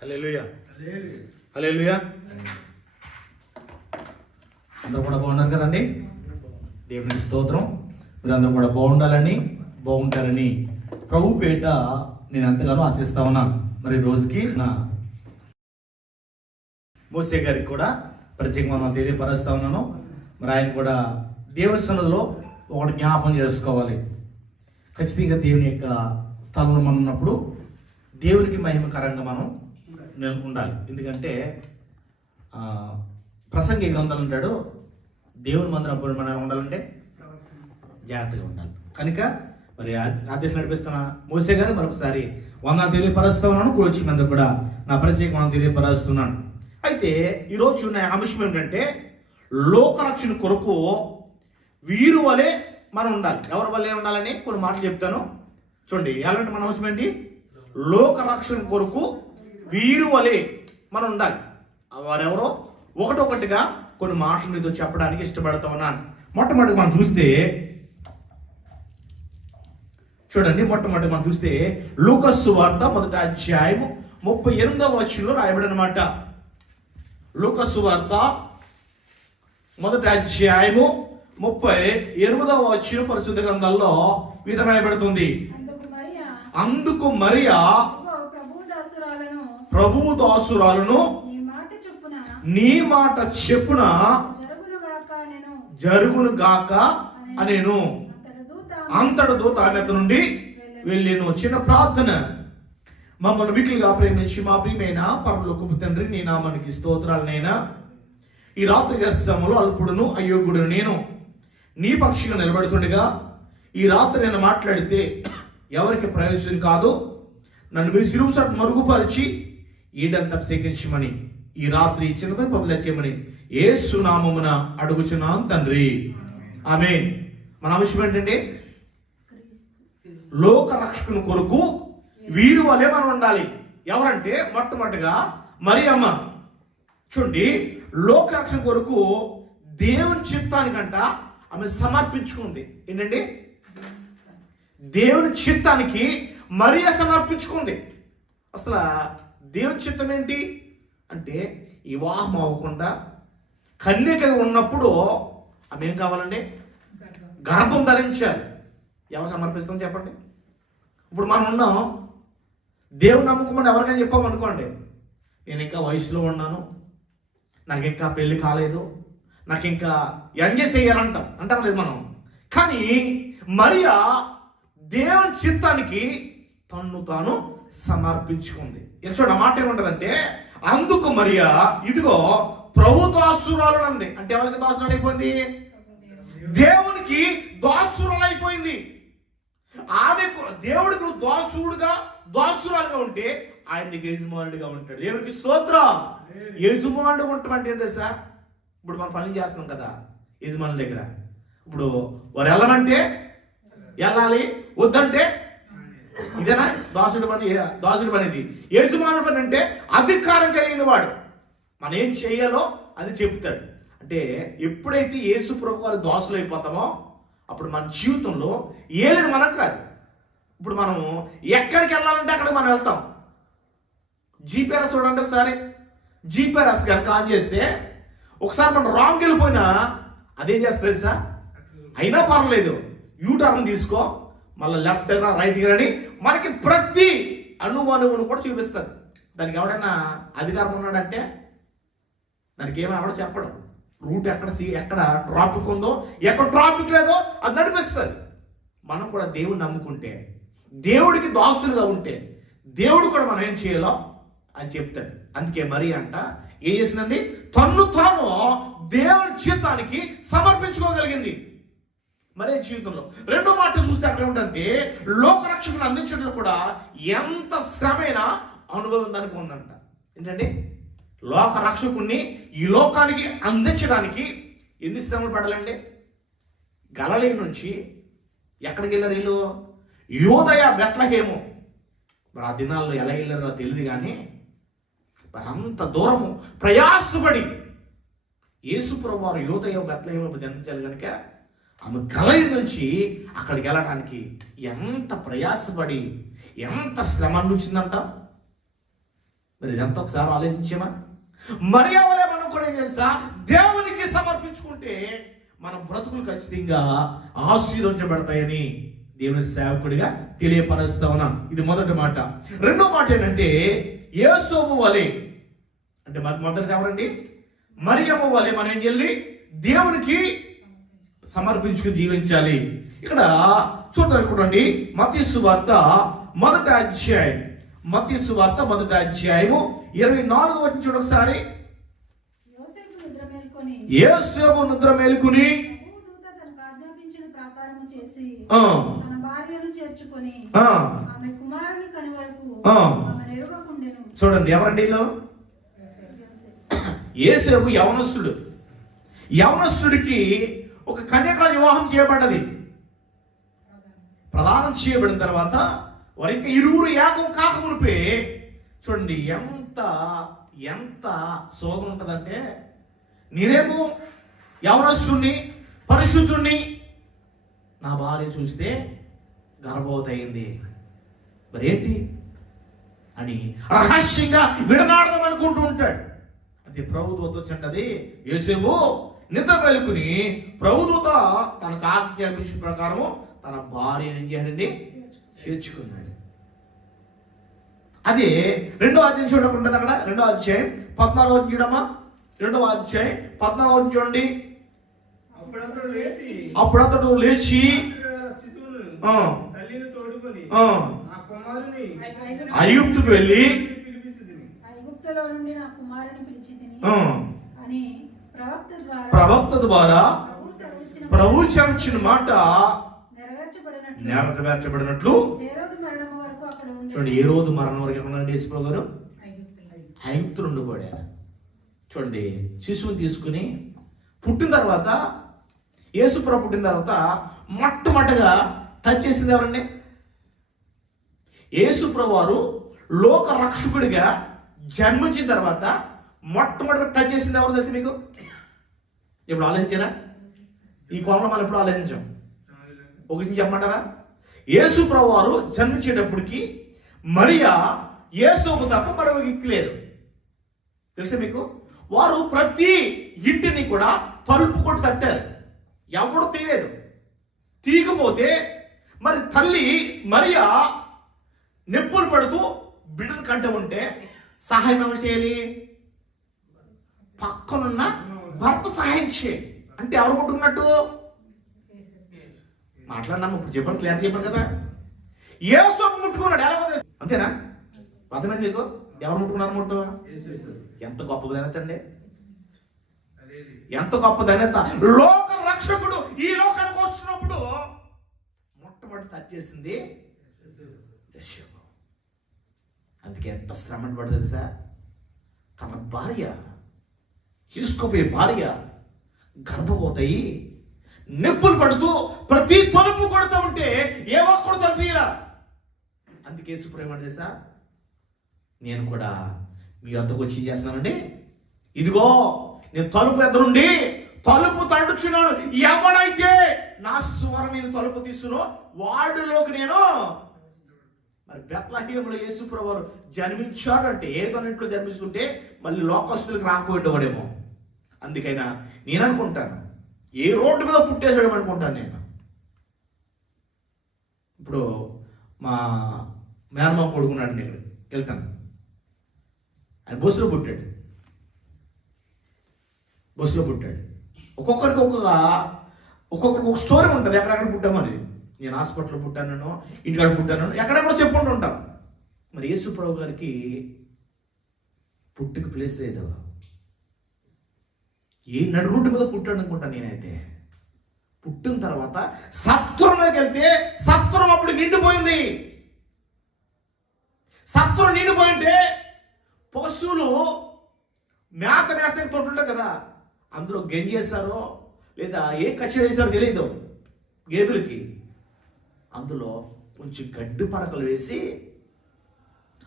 హల్లెలూయా హల్లెలూయా అందరూ కూడా బాగున్నారు కదండి? దేవుని స్తోత్రం. మీరందరూ కూడా బాగుండాలని బాగుంటారని ప్రభు పేట నేను ఎంతగానో ఆశిస్తా ఉన్నాను మరి రోజుకి నా మోసే గారికి కూడా ప్రత్యేకంగా మనం తెలియపరుస్తా ఉన్నాను. మరి ఆయన కూడా దేవస్థానంలో ఒకటి జ్ఞాపం చేసుకోవాలి. ఖచ్చితంగా దేవుని యొక్క స్థలంలో మనం ఉన్నప్పుడు దేవునికి మహిమకరంగా మనం నేను ఉండాలి. ఎందుకంటే ప్రసంగి గ్రంథాలు అంటాడు దేవుని మందిరం అప్పుడు మనం ఉండాలంటే జాగ్రత్తగా ఉండాలి. కనుక మరి ఆ- ఆదేశం నడిపిస్తున్న మోసే గారు మరొకసారి వందలు తెలియపరుస్తా ఉన్నాను కూడా మంది కూడా నా ప్రత్యేక వందలు తెలియపరుస్తున్నాను. అయితే ఈరోజు ఉన్న అంశం ఏంటంటే లోకరక్షణ కొరకు వీరు వలె మనం ఉండాలి. ఎవరి వల్లే ఉండాలని కొన్ని మాటలు చెప్తాను. చూడండి ఎలాంటి మన అంశం ఏంటి? లోకరక్షణ కొరకు వీరు వలె మనం ఉండాలి వారెవరో? ఒకటొకటిగా కొన్ని మాటలు మీతో చెప్పడానికి ఇష్టపడతా ఉన్నాను. మొట్టమొదటి మనం చూస్తే చూడండి మొట్టమొదటి మనం చూస్తే లూకస్సు వార్త మొదటి అధ్యాయము ముప్పై ఎనిమిదవ వచనంలో రాయబడి అనమాట లూకస్సు వార్త మొదటి అధ్యాయము ముప్పై ఎనిమిదవ వచ్చిన పరిశుద్ధ గ్రంథాల్లో విధ రాయబడుతుంది. అందుకు మరియా అందుకు మరియా ఇదిగో ప్రభువు దాసురాలను ప్రభువు దాసురాలను నీ మాట చొప్పున జరుగును గాక అనేను. అంతటి దూత ఆమె నుండి వెళ్ళాను. చిన్న ప్రార్థన. మమ్మల్ని మిక్కిలిగా ప్రేమించి మా ప్రియమైన పరలోకపు తండ్రి నీ నామానికి స్తోత్రాలనైనా ఈ రాత్రి సమయంలో అల్పుడును అయోగ్యుడును నేను. నీ పక్షిగా నిలబడుతుండగా ఈ రాత్రి నేను మాట్లాడితే ఎవరికి ప్రయోజనం కాదు? నన్ను మీరు సిరువు సట్ మరుగుపరిచి ఈడంత అభిషేకించమని ఈ రాత్రి ఇచ్చినపై పబుల చేయమని ఏ సునామమున అడుగుచున్నాను తండ్రి. ఆమె మన అంశం ఏంటంటే లోక రక్షకుని కొరకు వీరు వలె మనం ఉండాలి. ఎవరంటే మొట్టమొదటిగా మరి అమ్మ చూడండి లోక రక్షణ కొరకు దేవుని చిత్తానికంట ఆమె సమర్పించుకుంది. ఏంటండి దేవుని చిత్తానికి మరియ సమర్పించుకుంది. అసలు దేవుని చిత్తం ఏంటి అంటే వివాహం అవ్వకుండా కన్యకగా ఉన్నప్పుడు ఆమె ఏం కావాలండి? గర్భం ధరించాలి. ఎవరు సమర్పిస్తాం చెప్పండి? ఇప్పుడు మనం ఉన్నాం. దేవుని నమ్ముకోమని ఎవరికైనా చెప్పామనుకోండి నేను ఇంకా వయసులో ఉన్నాను. నాకు ఇంకా పెళ్ళి కాలేదు. నాకు ఇంకా ఎంజాయ్ చేయాలంటాం అంటాం లేదు మనం. కానీ మరియా దేవుని చిత్తానికి తన్ను తాను సమర్పించుకుంది. ఇలా చూడ మాట ఏముంటదంటే అందుకు మరియా ఇదిగో ప్రభు దాసురాలు అంది అంటే ఎవరికి దాసురాలు అయిపోయింది దేవునికి దాసురాలు అయిపోయింది ఆమెకు దేవుడికి దాసుడుగా దాసురాలుగా ఉంటే ఆయనకి యజమానుడిగా ఉంటాడు. దేవుడికి స్తోత్రం. యజమానుడు ఉంటామంటే ఏంటో సార్ ఇప్పుడు మనం పని చేస్తున్నాం కదా యజమానుల దగ్గర. ఇప్పుడు వారు వెళ్ళమంటే వెళ్ళాలి. వద్దంటే ఇదేనా? దాసుడు పని దాసుడు పనిది. యజమానుడు పని అంటే అధికారం కలిగిన వాడు. మనం ఏం చేయాలో అది చెప్తాడు. అంటే ఎప్పుడైతే యేసు ప్రభు వారి దాసులు అయిపోతామో అప్పుడు మన జీవితంలో ఏలేదు మనకు కాదు. ఇప్పుడు మనము ఎక్కడికి వెళ్ళాలంటే అక్కడికి మనం వెళ్తాం. జీపీఆర్ఎస్ చూడండి ఒకసారి. జీపీఆర్ఎస్ కనుక ఆన్ చేస్తే ఒకసారి మనం రాంగ్ వెళ్ళిపోయినా అదేం చేస్తుంది తెలుసా? అయినా పర్వాలేదు. యూటర్న్ తీసుకో. మళ్ళీ లెఫ్ట్ అయినా రైట్ అని మనకి ప్రతి అణువణువును కూడా చూపిస్తుంది. దానికి ఎవడైనా అధికారం ఉన్నాడంటే దానికి ఏమో ఎవడో చెప్పడం. రూట్ ఎక్కడ సీ ఎక్కడ ట్రాఫిక్ ఉందో ఎక్కడ ట్రాఫిక్ లేదో అది నడిపిస్తుంది. మనం కూడా దేవుడిని నమ్ముకుంటే దేవుడికి దాసులుగా ఉంటే దేవుడు కూడా మనం ఏం చేయాలో అని చెప్తాడు. అందుకే మరి అంట ఏం చేసిందండి? తన్ను తాను దేవుని చిత్తానికి సమర్పించుకోగలిగింది. మరే జీవితంలో? రెండో మాట చూస్తే అక్కడ ఏమిటంటే లోకరక్షకుని అందించడంలో కూడా ఎంత శ్రమైనా అనుభవం దానికి ఉందంట. ఏంటంటే లోక రక్షకుణ్ణి ఈ లోకానికి అందించడానికి ఎన్ని శ్రమలు పడాలండి గలలే నుంచి ఎక్కడికి వెళ్ళారు వీళ్ళు? యోదయ బెత్లహేము. మరి ఆ దినాల్లో ఎలా వెళ్ళారో తెలియదు కానీ మరి అంత దూరము ప్రయాసపడి యేసుప్రభు వారు యోదయ బెత్లహేములో జన్మించాలి కనుక ఆమె గలయ నుంచి అక్కడికి వెళ్ళడానికి ఎంత ప్రయాసపడి ఎంత శ్రమ అనిపించిందంట మరి ఇదంతా ఒకసారి ఆలోచించామా? మరి వలె మనం కూడా ఏం తెలుసా దేవునికి సమర్పించుకుంటే మన బ్రతుకులు ఖచ్చితంగా ఆశీర్వదించబడతాయని దేవుని సేవకుడిగా తెలియపరుస్తా ఉన్నాం. ఇది మొదటి మాట. రెండో మాట ఏంటంటే ఏసోము వలె అంటే మరి మొదటిది ఎవరండి? మరియమ్మ వలె మనం ఏం దేవునికి సమర్పించుకుని జీవించాలి. ఇక్కడ చూడండి చూడండి మతీసు వార్త మొదటి అధ్యాయం. మతీసు వార్త మొదటి అధ్యాయము ఇరవై నాలుగు వచ్చి చూడ ఒకసారి. యోసేపు నిద్ర మేల్కొని తన భార్యను చేర్చుకొని ఆమె కుమారుని కని వరకు చూడండి ఎవరండి. యేసేపు యవనస్తుడు. యవనస్తుడికి ఒక కన్యకల వివాహం చేయబడ్డది. ప్రదానం చేయబడిన తర్వాత వారి ఇంకా ఇరువురు ఏకం కాకమునిపే చూడండి ఎంత ఎంత శోధన ఉంటుందంటే నేనేమో యవనస్తుణ్ణి పరిశుద్ధుణ్ణి నా భార్య చూస్తే గర్భవతి అయింది మరేంటి? అని రహస్యంగా విడనాడదాం అనుకుంటూ ఉంటాడు. అది ప్రభుదూత అది యేసేపు నిద్ర మెలుకుని ప్రభుదూత తనకు ఆజ్ఞాపించిన ప్రకారము తన భార్యని ఏం చేర్చుకున్నాడు అదే రెండో అధ్యాయం చూడకుండా అక్కడ రెండో అధ్యాయం పద్నాలుగు వచ్చి చూడమ్మా రెండో అధ్యాయం పద్నాలుగు చూడండి అప్పుడు అతడు లేచి అప్పుడు అతడు లేచి రాత్రివేళ శిశువును ఆ. తల్లిని తోడుకొని ఆ. ఆ కుమారుని ఐగుప్తుకు వెళ్ళి పిలిపించింది ఐగుప్తులో నుండి నా కుమారుని పిలిచి తిని ఆ, అని ప్రవక్త ద్వారా ప్రభు చర్చిన మాట నెరవేర్చబడినట్లు. చూడండి ఏ రోజు మరణం వరకు ఎక్కడ ఉన్నాడు యేసుప్రభు గారు? ఐగుప్తులు. ఆయన. చూడండి శిశువుని తీసుకుని పుట్టిన తర్వాత యేసుప్రభు పుట్టిన తర్వాత మొట్టమొదటిగా టచ్ చేసింది ఎవరండి? యేసుప్రభు వారు లోక రక్షకుడిగా జన్మించిన తర్వాత మొట్టమొదటిగా టచ్ చేసింది ఎవరు తెలుసు మీకు? ఇప్పుడు ఆలోచించారా? ఈ కోణంలో మనం ఎప్పుడు ఆలోచించాం? ఒక చెప్పమంటారా? యేసు ప్రభు జన్మించేటప్పటికి మరియా యేసుకు తప్ప మరొక వ్యక్తి లేరు తెలుసా మీకు? వారు ప్రతి ఇంటిని కూడా తలుపు కొట్టి తట్టారు. ఎవడు తీయలేదు. తీయకపోతే మరి తల్లి మరియా నెప్పులు పడుతూ బిడ్డను కంట ఉంటే సహాయం ఎవరు చేయాలి? పక్కనున్న భర్త సహాయం చేయాలి అంటే ఎవరు కొట్టుకున్నట్టు? మాట్లాడినాము ఇప్పుడు? చెప్పండి క్లియర్ చెప్పాను కదా. ఏ సొమ్ము ముట్టుకున్నాడు ఎలా ఉంది అంతేనా? అర్థమైంది మీకు? ఎవరు ముట్టుకున్నారు ముట్టు? ఎంత గొప్ప ధనత అండి. ఎంత గొప్ప ధనత లోక రక్షకుడు ఈ లోకానికి వస్తున్నప్పుడు మొట్టమొదటి టచ్ చేసింది అందుకే ఎంత శ్రమ పడుతుంది సార్ తన భార్య చేసుకోపోయే భార్య గర్భపోతాయి నిప్పులు పడుతూ ప్రతి తలుపు కొడుతూ ఉంటే ఏ ఒక్కడు తలుపు అందుకే సుప్రేమ చేశా నేను కూడా మీ వద్దకు వచ్చి చేస్తున్నానండి? ఇదిగో నేను తలుపు ఎదురుండి తలుపు తండుచున్నాను. ఎవడైతే నా స్వరం నేను తలుపు తీస్తున్నో వాడిలోకి నేను మరి బెత్లహీయంలో యేసుప్రభు వారు జన్మించాడంటే ఏ ఇంట్లో జన్మిస్తుంటే మళ్ళీ లోకస్తులకు రాకపోయేటవాడేమో అందుకైనా నేను అనుకుంటాను ఏ రోడ్డు మీద పుట్టేసాడు అనుకుంటాను నేను. ఇప్పుడు మా మేనమామ కొడుకున్నాడు నేను వెళ్తాను. ఆయన బస్సులో పుట్టాడు. బస్సులో పుట్టాడు. ఒక్కొక్కరికి ఒక్కొక్క ఒక్కొక్కరికి ఒక స్టోరీ ఉంటుంది ఎక్కడెక్కడ పుట్టామని నేను హాస్పిటల్లో పుట్టాను ఇంటికాడ పుట్టాను ఎక్కడెక్కడ చెప్పుకుంటూ ఉంటాం. మరి యేసుప్రభు గారికి పుట్టుకు ప్లేస్ లేదు ఏ నడుగుడ్డు మీద పుట్టాడు అనుకుంటాను నేనైతే. పుట్టిన తర్వాత సత్వరంలోకి వెళ్తే సత్వరం అప్పుడు నిండిపోయింది. సత్వరం నిండిపోయింటే పశువులు మేత మేస్తే తోటుంటాయి కదా. అందులో గెంజేస్తారో లేదా ఏ కక్ష వేస్తారో తెలియదు గేదెలకి. అందులో కొంచెం గడ్డి పరకలు వేసి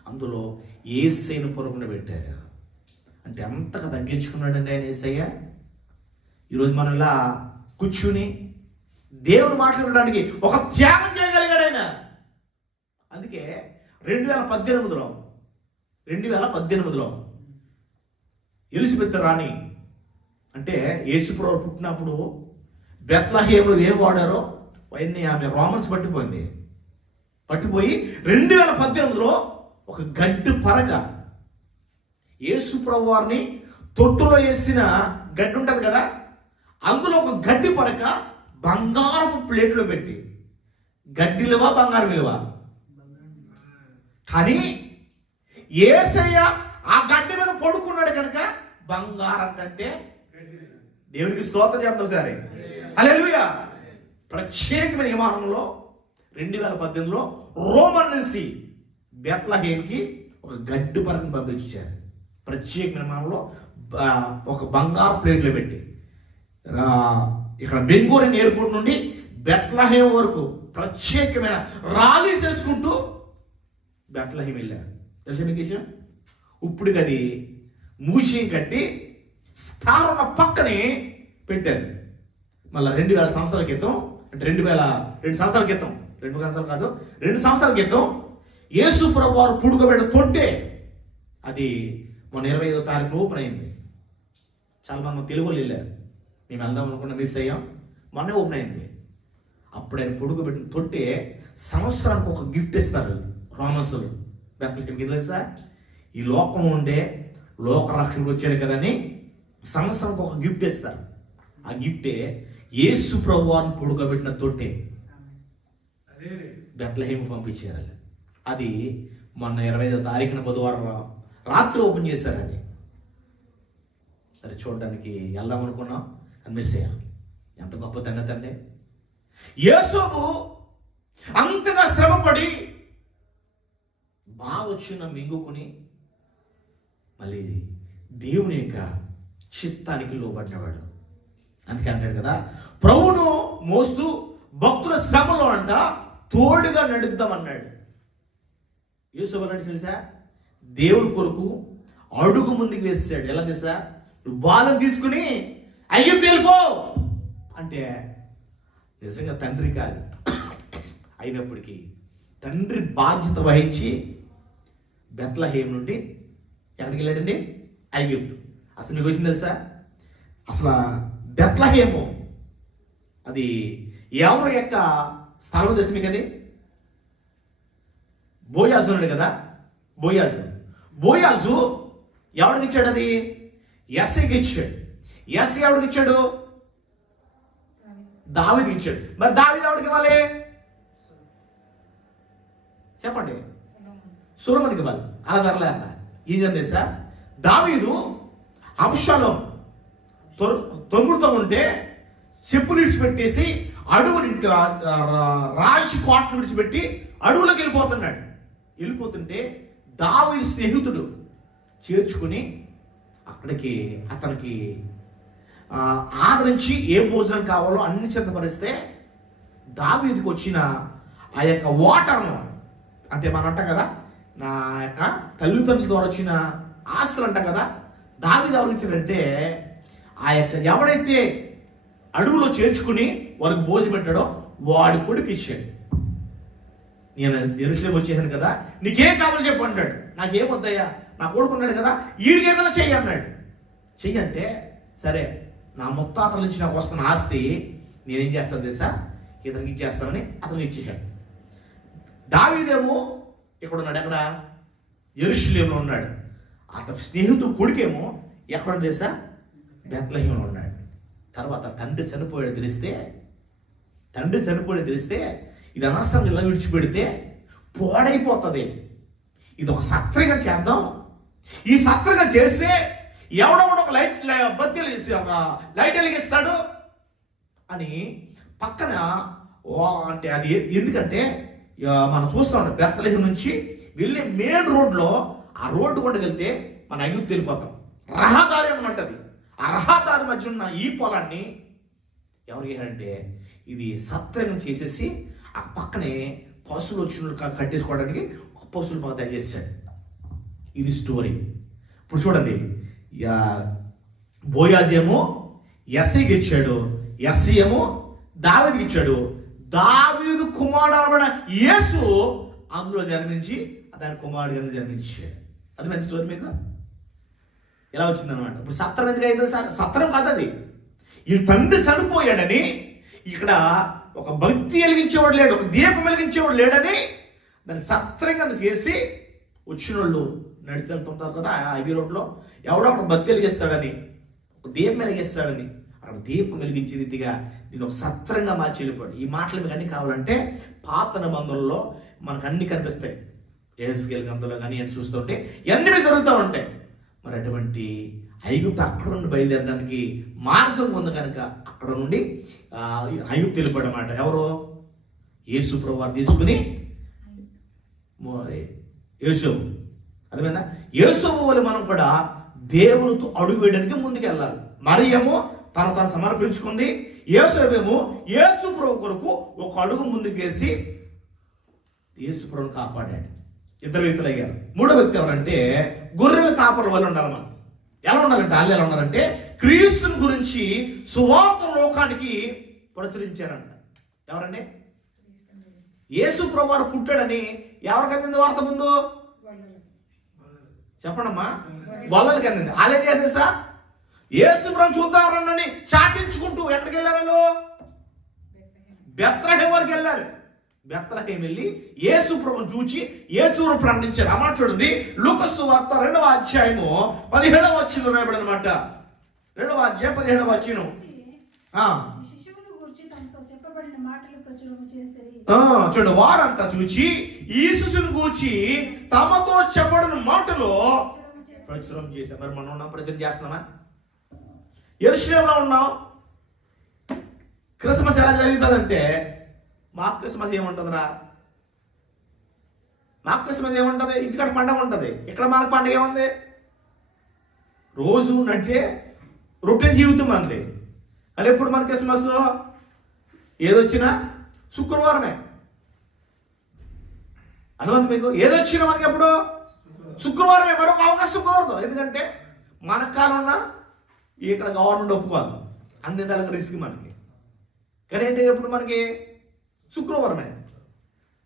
అందులో ఏసైన పొరుగున పెట్టారు. అంటే అంతగా తగ్గించుకున్నాడండి ఆయన ఏసయ్య? ఈరోజు మనం ఇలా కూర్చుని దేవుని మాట్లాడడానికి ఒక త్యాగం చేయగలిగాడు ఆయన. అందుకే రెండు వేల పద్దెనిమిదిలో రెండు వేల పద్దెనిమిదిలో ఎలిజబెత్ రాణి అంటే యేసుప్రభు పుట్టినప్పుడు బెత్లహేములు ఏం వాడారో అవన్నీ ఆమె రోమన్స్ పట్టిపోయింది. పట్టిపోయి రెండు వేల పద్దెనిమిదిలో ఒక గడ్డి పరగ యేసుప్రభు వారిని తొట్టులో వేసిన గడ్డి ఉంటుంది కదా అందులో ఒక గడ్డి పరక బంగారపు ప్లేట్లో పెట్టి గడ్డి విలువ బంగారం విలువ కానీ ఏసయ్య ఆ గడ్డి మీద పడుకున్నాడు కనుక బంగారం కంటే దేవునికి స్తోత్రం చెప్తాం సరే. హల్లెలూయా. ప్రత్యేకమైన విమానంలో రెండు వేల పద్దెనిమిదిలో రోమన్ నుంచి బెత్లహేమ్కి ఒక గడ్డి పరకను పంపించారు. ప్రత్యేక విమానంలో ఒక బంగారు ప్లేట్లో పెట్టి. ఇక్కడ బెంగూరిన్ ఎయిర్పోర్ట్ నుండి బెత్లహేమ్ వరకు ప్రత్యేకమైన ర్యాలీ చేసుకుంటూ బెత్లహేమ్ వెళ్ళారు. తెలుసా మీకు విషయం? ఇప్పుడు అది మూసియం కట్టి స్టార్ ఉన్న పక్కనే పెట్టారు. మళ్ళీ రెండు వేల సంవత్సరాల క్రితం అంటే రెండు వేల రెండు సంవత్సరాల క్రితం రెండు సంవత్సరాలు కాదు రెండు సంవత్సరాల క్రితం యేసు ప్రభు వారు పుడుకోబెట్టిన తొట్టే అది మొన్న ఇరవై ఐదో తారీఖు ఓపెన్ అయింది చాలా మంది తెలుగు వాళ్ళు వెళ్ళారు. మేము వెళ్దాం అనుకున్న మిస్ అయ్యాం మొన్నే ఓపెన్ అయింది. అప్పుడు ఆయన పొడుగుబెట్టిన తొట్టే సంవత్సరానికి ఒక గిఫ్ట్ ఇస్తారు రోమన్సులు. బెత్తలకి తెలుసా? ఈ లోకం ఉండే లోక రక్షణకు వచ్చాడు కదని సంవత్సరానికి ఒక గిఫ్ట్ ఇస్తారు. ఆ గిఫ్టే యేసు ప్రభువాన్ని పొడుగబెట్టిన తొట్టే. అదే పంపించారు అది. మొన్న ఇరవై ఐదో తారీఖున బుధవారం రాత్రి ఓపెన్ చేశారు అది. సరే చూడడానికి వెళ్దాం అనుకున్నాం. అని ఎంత గొప్ప తండ్రి తండ్రి యేసోబు అంతగా శ్రమపడి బాగా వచ్చిన మింగుకుని మళ్ళీ దేవుని యొక్క చిత్తానికి లోబడినవాడు అందుకే అంటాడు కదా ప్రభును మోస్తూ భక్తుల శ్రమలో అంట తోడుగా నడుద్దామన్నాడు. యూసఫ్ అన్నాడు తెలుసా? దేవుని కొరకు అడుగు ముందుకు వేసాడు ఎలా తెలుసా? నువ్వు బాలం తీసుకుని అయ్యో వెళ్ళిపో అంటే నిజంగా తండ్రి కాదు. అయినప్పటికీ తండ్రి బాధ్యత వహించి బెత్లహేమ్ నుండి ఎక్కడికి వెళ్ళాడండి? ఐగిప్తు. అసలు మీకు వచ్చింది తెలుసా? అసలు బెత్లహేము అది ఎవరి యొక్క స్థలం తెలుసు మీకు అది? బోయాజు ఉన్నాడు కదా? బోయాజు. బోయాజు ఎవరికి ఇచ్చాడు అది? ఎస్ఐకి ఇచ్చాడు. ఎస్ ఎవడికి ఇచ్చాడు? దావిదికి ఇచ్చాడు. మరి దావిది ఎవడికి ఇవ్వాలి? చెప్పండి. సురమనికి ఇవ్వాలి. అలా ధరలే అన్న. ఏం తెలుసా దావీదు అంశాలో తొమ్మిడితో ఉంటే చెప్పులు విడిచిపెట్టేసి అడుగు రాజు కోటలు విడిచిపెట్టి అడవులకు వెళ్ళిపోతున్నాడు. వెళ్ళిపోతుంటే దావీదు స్నేహితుడు చేర్చుకుని అక్కడికి అతనికి ఆదరించి ఏ భోజనం కావాలో అన్ని సిద్ధపరిస్తే దావీదికి వచ్చిన ఆ యొక్క ఓటను అంటే మనం అంట కదా నా యొక్క తల్లిదండ్రుల ద్వారా వచ్చిన ఆస్తులు అంట కదా దావీది ఎవరించారంటే ఆ యొక్క ఎవడైతే అడుగులో చేర్చుకుని వారికి భోజనం పెట్టాడో వాడి కొడుకు ఇచ్చాడు. నేను ఎరుసలేం వచ్చేసాను కదా నీకేం కావాలో చెప్పు అంటాడు నాకేం వద్దయ్యా నా కొడుకున్నాడు కదా వీడికి ఏదైనా చెయ్యి అన్నాడు. చెయ్యి అంటే సరే నా ముత్తాతలు నుంచి నాకు వస్తున్న ఆస్తి నేనేం చేస్తాను తెలుసా? ఇతనికి ఇచ్చేస్తానని అతనికి ఇచ్చేశాడు. దావీదేమో ఇక్కడ ఉన్నాడు ఎక్కడ? ఎరుషులేములో ఉన్నాడు. అతని స్నేహితుడు కొడుకేమో ఎక్కడ తెలుసా? బెత్లహీమలో ఉన్నాడు. తర్వాత తండ్రి చనిపోయాడు తెలిస్తే తండ్రి చనిపోయాడు తెలిస్తే ఇది అనవసరం ఇలా విడిచిపెడితే పోడైపోతుంది. ఇది ఒక సత్రంగా చేద్దాం. ఈ సత్రంగా చేస్తే ఎవడెవడో ఒక లైట్ బద్దెలు వేసి ఒక లైట్ వెలిగిస్తాడు అని పక్కన అంటే అది ఎందుకంటే మనం చూస్తా ఉంటాం బెత్తలహం నుంచి వెళ్ళే మెయిన్ రోడ్లో ఆ రోడ్డు గుండా వెళ్తే మన అయుత్ వెళ్ళిపోతాం. రహదారి అనమాటది ఆ రహదారి మధ్య ఉన్న ఈ పొలాన్ని ఎవరు చేశారంటే ఇది సత్రంగా చేసేసి ఆ పక్కనే పశువులు వచ్చిన కట్టేసుకోవడానికి ఒక పశువుల పాత తయారు చేశాడు ఇది స్టోరీ. ఇప్పుడు చూడండి బోయాజ్ ఏమో ఎస్ఐకి ఇచ్చాడు ఎస్సీ ఏమో దావీదికి ఇచ్చాడు. దావీదు కుమారుడు అనబడిన యేసు అందులో జన్మించి దాని కుమారుడు కింద జన్మించాడు. అది మంచి స్టోరీ మీకు? ఎలా వచ్చిందనమాట ఇప్పుడు సత్రం ఎందుకు అయింది సత్రం కాదు అది. ఈ తండ్రి చనిపోయాడని ఇక్కడ ఒక భక్తి వెలిగించేవాడు లేడు ఒక దీపం వెలిగించేవాడు లేడని దాన్ని సత్రంగా చేసి వచ్చిన వాళ్ళు నడిచి వెళ్తుంటారు కదా ఆ హైవే రోడ్లో. ఎవడో అక్కడ బతి వెలిగిస్తాడని ఒక దీపం వెలిగిస్తాడని అక్కడ దీపం వెలిగించే రీతిగా దీన్ని ఒక సత్రంగా మార్చి వెళ్ళిపోయాడు. ఈ మాటలు మీకు అన్ని కావాలంటే పాత నిబంధనల్లో మనకు అన్ని కనిపిస్తాయి. ఏఎస్కేల్ గంధంలో కానీ అని చూస్తుంటే ఎన్ని దొరుకుతూ ఉంటాయి. మరి అటువంటి ఐగుప్తు అక్కడ నుండి బయలుదేరడానికి మార్గం ఉంది కనుక అక్కడ నుండి ఆ, ఐగుప్తు వెళ్ళిపోయాడు అనమాట ఎవరు? యేసు ప్రభు వారు తీసుకుని యేసు. అర్థమైందా? యేసు వల్ల మనం కూడా దేవునితో అడుగు వేయడానికి ముందుకు వెళ్ళాలి మరియేమో తన తను సమర్పించుకుంది. యేసువేమో యేసు ప్రభు కొరకు ఒక అడుగు ముందుకు వేసి యేసు ప్రభుని కాపాడాడు. ఇద్దరు వ్యక్తులు అయ్యారు. మూడో వ్యక్తి ఎవరంటే గొర్రెల కాపర వల్ల ఉండాలి మనం. ఎలా ఉండాలంటే వాళ్ళు ఎలా ఉన్నారంటే క్రీస్తుని గురించి సువార్త లోకానికి ప్రచురించారంట. ఎవరండి? యేసు ప్రభు వారు పుట్టాడని ఎవరికి అందింది వార్త ముందు? చెప్పండమ్మా. గొల్లలకి అందింది వాళ్ళేది యేసు ప్రభు చూద్దాం రండి చాటించుకుంటూ ఎక్కడికి వెళ్ళారు వాళ్ళు? బెత్రహేం వరకు వెళ్ళారు. బెత్రహేం వెళ్ళి యేసు ప్రభుని చూచి యేసును ప్రకటించారు. అమ్మ చూడండి. లూకస్సు వార్త రెండవ అధ్యాయము పదిహేడవ వచ్చిన రాయబడి అనమాట రెండవ అధ్యాయం పదిహేడవ వచ్చిన చూడండి వారంట చూచి ఈ కూర్చి గూర్చి తమతో చెప్పడిన మాటలు ప్రచురం చేశాం. మరి మనం ఉన్నాం ప్రచురం చేస్తున్నామా? ఎరుశ్లేంలో ఉన్నాం. క్రిస్మస్ ఎలా జరుగుతుందంటే మా క్రిస్మస్ ఏముంటుందిరా? మా క్రిస్మస్ ఏముంటుంది? ఇంటికాడ పండగ ఉంటుంది. ఇక్కడ మనకు పండగ ఏముంది? రోజు నడిచే రొటీన్ జీవితం అంతే అది ఎప్పుడు మన క్రిస్మస్? ఏదొచ్చినా శుక్రవారమే. అర్థమైంది మీకు? ఏదొచ్చినా మనకి ఎప్పుడు? శుక్రవారమే. మరొక అవకాశం కుదరదు. ఎందుకంటే మన కాలంలో ఇక్కడ గవర్నమెంట్ ఒప్పుకోదు. అన్ని తలక రిస్క్ మనకి. కానీ ఏంటి ఇప్పుడు మనకి? శుక్రవారమే.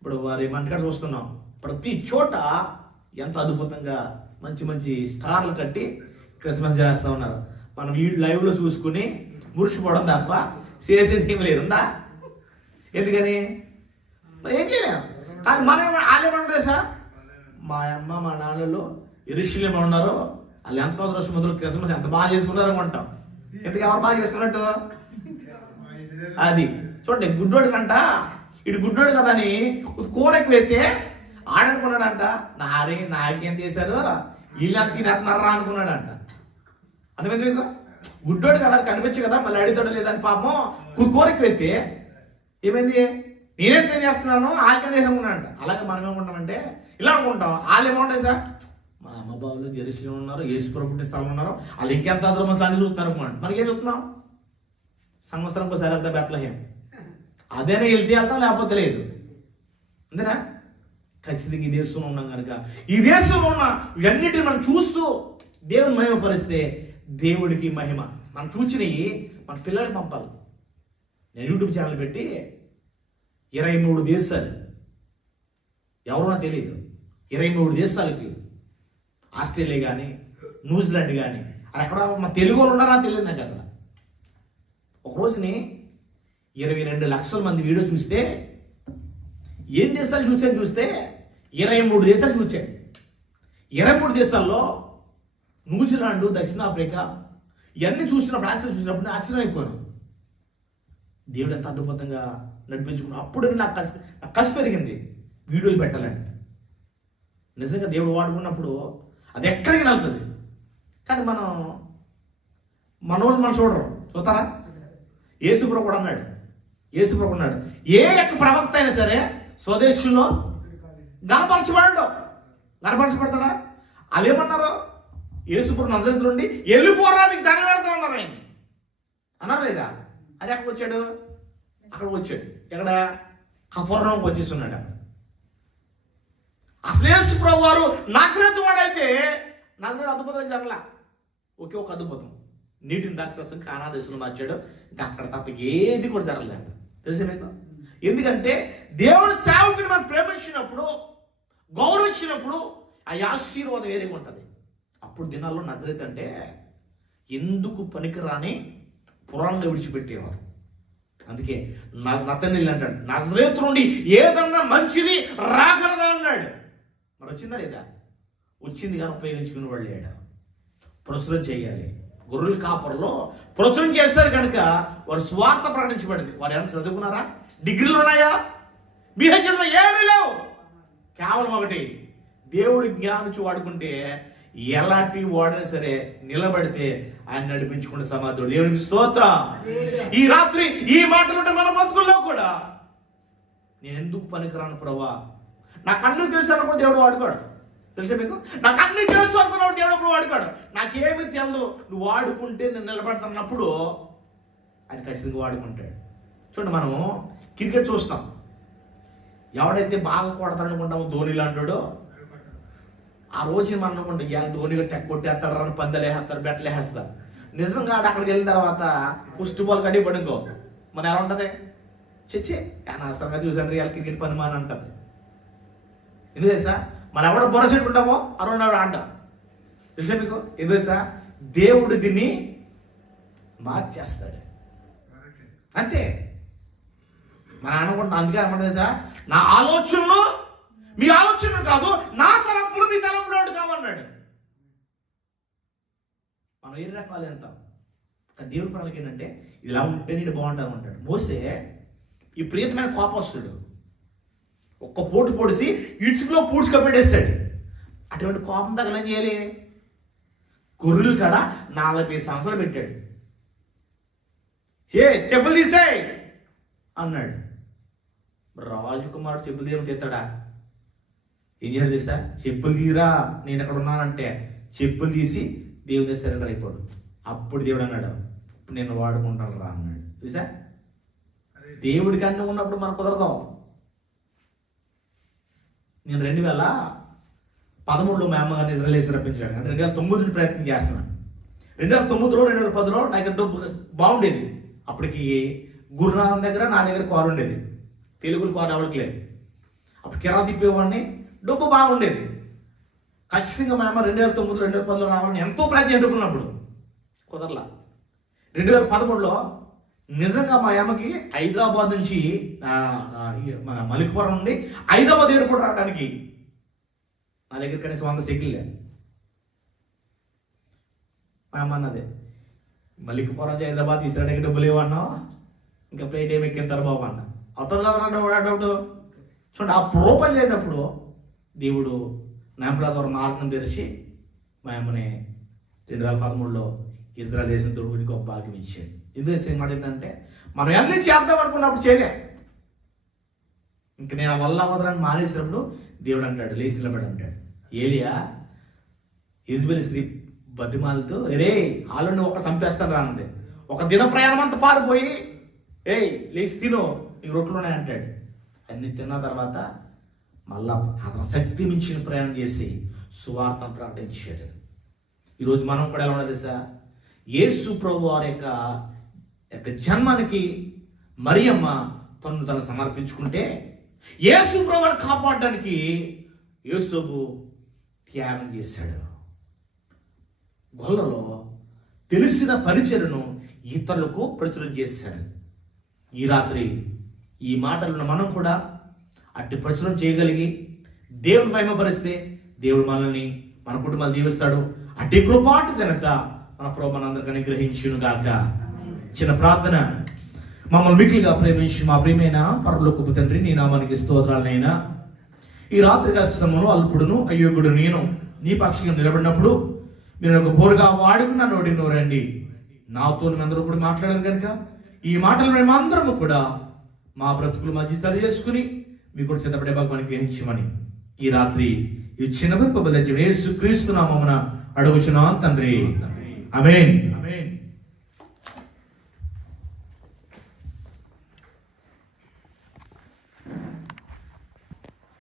ఇప్పుడు మరి మన చూస్తున్నాం. ప్రతి చోట ఎంత అద్భుతంగా మంచి మంచి స్టార్లు కట్టి క్రిస్మస్ చేస్తూ ఉన్నారు. మనం ఈ లైవ్లో చూసుకుని మురిసిపోవడం తప్ప చేసేది ఏం లేదు. ఉందా? ఎందుకని? మరి ఏం చేయలేం. కానీ మనం వాళ్ళేమంటుంది సార్ మా అమ్మ మా నాన్నలు ఇరుషులేమో ఉన్నారు. వాళ్ళు ఎంత అదృష్టం మొదలు క్రిస్మస్ ఎంత బాగా చేసుకున్నారో అనుకుంటాం ఎందుకు ఎవరు బాగా చేసుకున్నట్టు? అది. చూడండి గుడ్డోడు కంట ఇటు గుడ్డోడు కదా అని కూర ఎక్కువ ఎత్తే ఆడనుకున్నాడంట. నారే నాకేం చేశారు? వీళ్ళంత తినేస్తున్నారా అనుకున్నాడంట. అర్థమైంది మీకు? గుడ్డోడు కదా కనిపించు కదా మళ్ళీ అడిగాడు లేదని పాపం. కు- కూర ఎక్కువ ఎత్తే ఏమైంది? నేనేం తినేస్తున్నాను దేశం చేసుకున్నాడంట అలాగే మనం ఏమనుకుంటామంటే ఇలా అనుకుంటాం. వాళ్ళు ఏమంటాయి సార్? మా అమ్మ బాబులు జెరూసలేం ఉన్నారు యేసుప్రభు పుట్టిన స్థలం ఉన్నారు. వాళ్ళు ఇంకెంత అదృమం అని చూస్తున్నారు అనుకోండి. మనకేం చూస్తున్నాం సంవత్సరం ఒకసారి వెళ్తాం బెత్లహేం. అదేనా వెళ్తే వెళ్తాం లేకపోతే లేదు. అంతేనా? ఖచ్చితంగా ఈ దేశంలో ఉన్నాం కనుక. ఈ దేశంలో ఉన్న ఇవన్నిటిని మనం చూస్తూ దేవుని మహిమ పరిస్తే దేవుడికి మహిమ. మనం చూచినవి మన పిల్లలకి పంపాలి. నేను యూట్యూబ్ ఛానల్ పెట్టి ఇరవై మూడు దేశాలు. ఎవరో నాకు తెలియదు ఇరవై మూడు దేశాలకి ఆస్ట్రేలియా కానీ న్యూజిలాండ్ కానీ అక్కడ మన తెలుగు వాళ్ళు ఉన్నారా తెలియదు నాకు అక్కడ. ఒకరోజుని ఇరవై రెండు లక్షల మంది వీడియో చూస్తే ఏం దేశాలు చూసాను చూస్తే ఇరవై మూడు దేశాలు చూచాను ఇరవై మూడు దేశాల్లో న్యూజిలాండ్ దక్షిణాఫ్రికా ఇవన్నీ చూసినప్పుడు ఆశ్చర్యం చూసినప్పుడు ఆశ్చర్యం అయిపోయాను దేవుడు ఎంత అద్భుతంగా నడిపించుకున్నాడు అప్పుడు నాకు కసి నాకు కసి పెరిగింది. వీడియోలు పెట్టాలని. నిజంగా దేవుడు వాడుకున్నప్పుడు అది ఎక్కడికి వెళ్తుంది? కానీ మనం మనోళ్ళు మనం చూడరు. చూస్తారా? ఏసుప్రభు కూడా అన్నాడు. ఏసుప్రభు అన్నాడు. ఏ యొక్క ప్రవక్త అయినా సరే స్వదేశంలో గనపరచబడడు. గనపరచబడతాడా? వాళ్ళు ఏమన్నారు? ఏసుప్రభు నజరత్ వెళ్ళిపోరా మీకు దాని పెడతా ఉన్నారు ఆయన్ని. అన్నారు లేదా? అది ఎక్కడికి వచ్చాడు? అక్కడికి వచ్చాడు. ఎక్కడ? కఫర్ణంకి వచ్చేస్తున్నాడు అసలు యేసు ప్రభు వారు నజరత్ వాడైతే నజరత్ అద్భుతం జరగలా. ఒకే ఒక అద్భుతం. నీటిని దాక్షరసం కానా దేశంలో మార్చాడు. ఇంకా అక్కడ తప్ప ఏది కూడా జరగలేదు తెలుసా మీకు? ఎందుకంటే దేవుని సేవకుని మనం ప్రేమించినప్పుడు గౌరవించినప్పుడు ఆ ఆశీర్వాదం వేరేగా ఉంటుంది. అప్పుడు దినాల్లో నజరేత్ అంటే ఎందుకు పనికిరాని పురాణంలో విడిచిపెట్టేవారు. అందుకే నతనిల్ అంటాడు నజరేతు నుండి ఏదన్నా మంచిది రాగలదా? అన్నాడు. మరి వచ్చిందా లేదా? వచ్చింది కానీ ఉపయోగించుకుని వాళ్ళు లేడా? ప్రచురం చేయాలి. గొర్రెల కాపర్లో ప్రచురం చేస్తారు కనుక వారు స్వార్థ ప్రకటించబడింది. వారు ఏమైనా చదువుకున్నారా? డిగ్రీలు ఉన్నాయా? బిహెచ్లో ఏమీ లేవు. కేవలం ఒకటి దేవుడి జ్ఞానం వాడుకుంటే ఎలాంటి వాడినా సరే నిలబడితే ఆయన నడిపించుకునే సమాధుడు దేవునికి స్తోత్రం. ఈ రాత్రి ఈ మాటలు మన బతుకుల్లో కూడా. నేను ఎందుకు పనికిరాను ప్రభా? నాకు అన్ని తెలుసు అనుకో దేవుడు వాడుకోడు. తెలుసా మీకు? నాకు అన్ని తెలుసు అనుకున్నాడు దేవుడు ఇప్పుడు వాడుకోడు. నాకేమి తెలియదు నువ్వు వాడుకుంటే నేను నిలబడుతున్నప్పుడు ఆయన ఖచ్చితంగా వాడుకుంటాడు. చూడండి మనము క్రికెట్ చూస్తాం. ఎవడైతే బాగా కొడతాడనుకుంటామో ధోని లాంటాడో ఆ రోజు మనం అనుకుంటే ఇవాళ ధోని కూడా తెగ కొట్టేస్తాడు రన్ పందలేస్తారు వేస్తారు బెట్టలు నిజంగా ఆడ అక్కడికి వెళ్ళిన తర్వాత పుష్టి బాల్ కడి పడుకో. మన ఎలా ఉంటుంది? చచ్చే అనవసరంగా చూసాను రియల్ క్రికెట్ పని మాని అంటది. ఎందుకు తెలుసా? మనం ఎవడో బొరసెట్ ఉంటామో అరవై నాడు ఆడ్డాం. తెలుసా మీకు? ఎందుకు తెలుసా? దేవుడు దీన్ని మార్చేస్తాడు. అంతే. మన అనుకుంటాం అందుకే అనుకుంటుంది సార్ నా ఆలోచనలో మీ ఆలోచన కాదు నా తలంపులు మీ తలంపులు కావన్నాడు. మనం ఏ రకాలు ఎంత కానీ ప్రణాళిక ఏంటంటే ఇలా ఉంటే నేను బాగుంటాను అంటాడు. మోసే ఈ ప్రియతమైన కోపస్తుడు ఒక్క పోటు పొడిసి ఇటుకలో పూడ్చుక పెట్టేస్తాడు. అటువంటి కోపం తగ్గలం చేయాలి? గొర్రెలు కాడ నలభై సంవత్సరాలు పెట్టాడు. చే చెప్పులు తీసేయ్! అన్నాడు. రాజకుమారుడు చెప్పులు తీయమని చేస్తాడా? ఏం చేయాలి తెలుసా? చెప్పులు తీరా నేను ఎక్కడ ఉన్నానంటే చెప్పులు తీసి దేవుని సరెండర్ అయిపోడు అప్పుడు దేవుడు అన్నాడు ఇప్పుడు నేను వాడుకుంటాను రా అన్నాడు చూసా దేవుడికి అన్ని ఉన్నప్పుడు మనం కుదరదాం. నేను రెండు వేల పదమూడులో మా అమ్మగారిని ఇజ్రాయల్ రప్పించాడు అంటే రెండు వేల తొమ్మిది నుండి ప్రయత్నం చేస్తున్నాను రెండు వేల తొమ్మిదిలో రెండు వేల పదిలో నాకు డబ్బు బాగుండేది. అప్పటికి గురునాథం దగ్గర నా దగ్గర కారు ఉండేది. తెలుగులో కారు ఎవరికి లేదు అప్పుడు కిరా తిప్పేవాడిని. డబ్బు బాగుండేది. ఖచ్చితంగా మా అమ్మ రెండు వేల తొమ్మిది రెండు వేల పదిలో రావాలని ఎంతో ప్రయత్నం ఎదుర్కొన్నప్పుడు కుదరలా. రెండు వేల పదమూడులో నిజంగా మా అమ్మకి హైదరాబాద్ నుంచి మన మలికపురం నుండి హైదరాబాద్ ఎయిర్పోర్ట్ రావడానికి నా దగ్గర కనీసం వంద సైకిల్ మా అమ్మ అన్నదే మలికపురం నుంచి హైదరాబాద్ తీసుకురావడానికి డబ్బులు ఇవ్వన్నావు ఇంకా ప్లేట్ ఏమి ఎక్కింతారు బాబు అన్న. అవుతుంది కదా డౌట్ చూడండి ఆ ప్రోపల్ లేనప్పుడు దేవుడు నేంప్రా ద్వారా మార్గం తెరిచి మేమని రెండు వేల పదమూడులో ఇజ్రాయల్ దేశం తోడుగుడి గొప్ప భాగ్యం ఇచ్చాడు. ఎందుకు మాట ఏంటంటే మనం అన్నీ చేద్దాం అనుకున్నప్పుడు చేయలే. ఇంక నేను ఆ వల్ల అవదరాన్ని మానేసినప్పుడు దేవుడు అంటాడు లేచి నిలబడి అంటాడు. ఏలియా ఇజ్బెల్ స్త్రీ బతిమాలతో రే ఆలోని ఒక చంపేస్తాను రా అంది. ఒక దిన ప్రయాణం అంతా పారిపోయి ఏయ్ లేచి తిను నీకు రొట్లు ఉన్నాయి అంటాడు. అన్ని తిన్న తర్వాత మళ్ళా అతను శక్తి మించిన ప్రయాణం చేసి సువార్తను ప్రకటించాడు. ఈరోజు మనం కూడా ఎలా ఉన్నది సార్ యేసు ప్రభు వారి యొక్క యొక్క జన్మానికి మరియమ్మ తను తను సమర్పించుకుంటే యేసు ప్రభుని కాపాడడానికి యేసుబు త్యాగం చేశాడు. గొల్లలో తెలిసిన పరిచయను ఇతరులకు ప్రచురం చేశాడు. ఈ రాత్రి ఈ మాటలను మనం కూడా అట్టి ప్రచురం చేయగలిగి దేవుని మహిమపరిస్తే దేవుడు మనల్ని మన కుటుంబాలు దీవిస్తాడు. అట్టి కృపాటు ఘనత మన ప్రభు మనందరికి అనుగ్రహించును గాక. చిన్న ప్రార్థన. మమ్మల్ని మిక్కిలిగా ప్రేమించి మా ప్రియమైన పరలోకపు తండ్రి నీ నామానికి స్తోత్రాలనైనా ఈ రాత్రి సమయంలో అల్పుడును అయోగుడు నేను. నీ పక్షంగా నిలబడినప్పుడు మీరు ఒక బోరుగా వాడుకున్న నోడి నోరండి. నాతో అందరూ కూడా మాట్లాడారు కనుక ఈ మాటలు మేమందరము కూడా మా బ్రతుకులు మధ్య సరి చేసుకుని మీకు కూడా సిద్ధపడే భాగం గ్రహించమని ఈ రాత్రి ఈ చిన్న యేసు క్రీస్తు నామమున అడుగుచున్నాం తండ్రి. అమేన్.